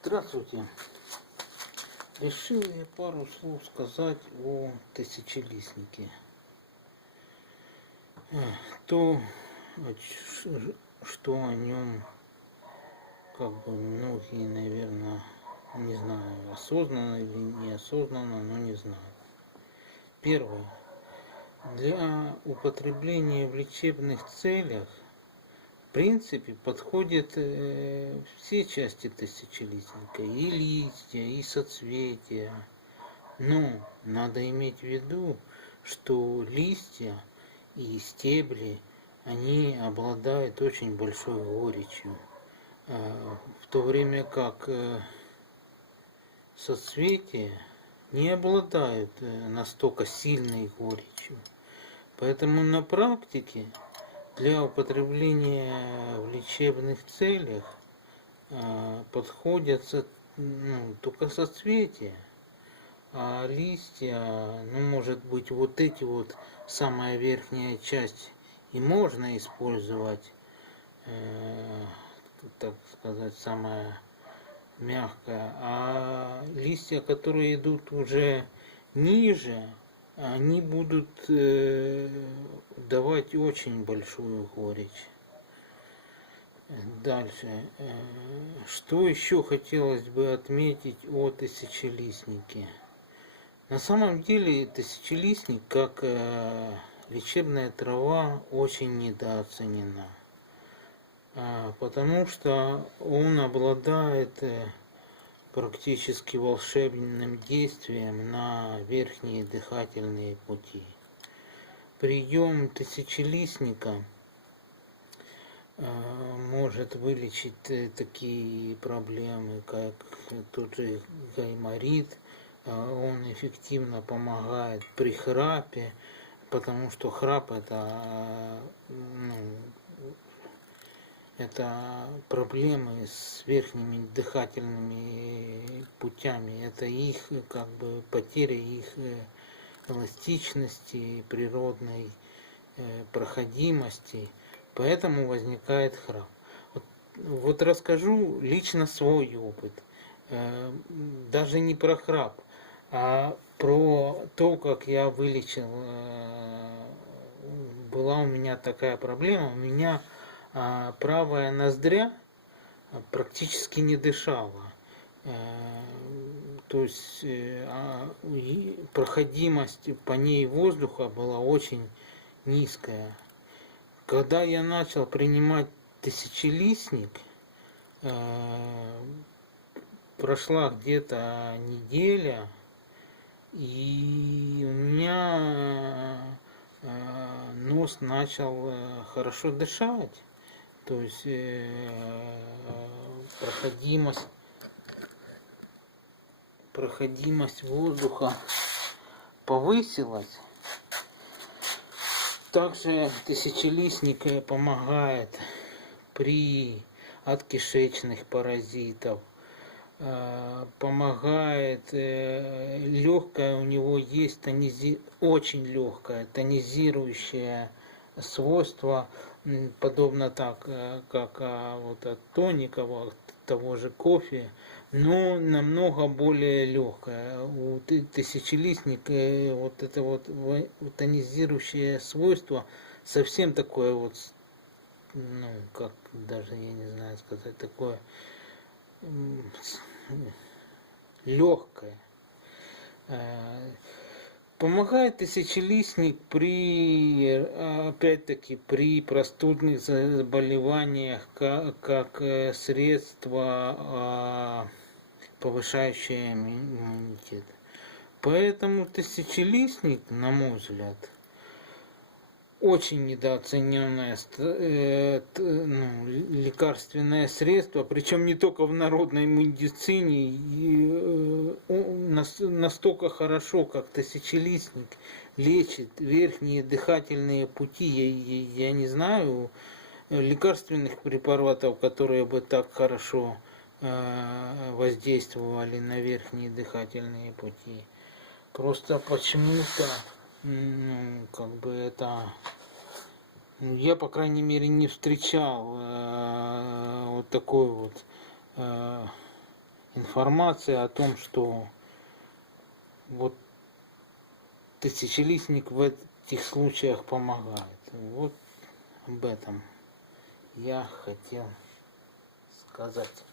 Здравствуйте. Решил я пару слов сказать о тысячелистнике. То, что о нем, как бы многие, наверное, не знаю, осознанно или неосознанно, но не знаю. Первое. Для употребления в лечебных целях в принципе подходят все части тысячелистника, и листья, и соцветия. Но надо иметь в виду, что листья и стебли, они обладают очень большой горечью, в то время как соцветия не обладают настолько сильной горечью. Поэтому на практике для употребления в лечебных целях подходят только соцветия, а листья, может быть, вот эти вот, самая верхняя часть, и можно использовать, так сказать, самая мягкая, а листья, которые идут уже ниже, они будут давать очень большую горечь. Дальше. Что еще хотелось бы отметить о тысячелистнике? На самом деле тысячелистник, как лечебная трава, очень недооценена, потому что он обладает практически волшебным действием на верхние дыхательные пути. Прием тысячелистника может вылечить такие проблемы, как тот же гайморит. Он эффективно помогает при храпе, потому что храп это проблемы с верхними дыхательными путями, это их как бы потеря их эластичности, природной проходимости, поэтому возникает храп. Вот расскажу лично свой опыт, даже не про храп, а про то, как я вылечил. Была у меня такая проблема, у меня правая ноздря практически не дышала. То есть проходимость по ней воздуха была очень низкая. Когда я начал принимать тысячелистник, прошла где-то неделя, и у меня нос начал хорошо дышать. То есть проходимость воздуха повысилась. Также тысячелистник помогает от кишечных паразитов, помогает легкое, у него есть очень легкое тонизирующее свойство, подобно так, как вот от тоников, того же кофе, но намного более легкое. У тысячелистника вот это вот тонизирующее свойство совсем такое вот, как даже я не знаю сказать, такое легкое. Помогает тысячелистник опять-таки, при простудных заболеваниях, как средство, повышающее иммунитет. Поэтому тысячелистник, на мой взгляд, очень недооцененное лекарственное средство, причем не только в народной медицине, настолько хорошо, как тысячелистник лечит верхние дыхательные пути. Я не знаю лекарственных препаратов, которые бы так хорошо воздействовали на верхние дыхательные пути. Просто почему-то как бы это, я, по крайней мере, не встречал вот такой вот информация о том, что вот тысячелистник в этих случаях помогает. Вот об этом я хотел сказать.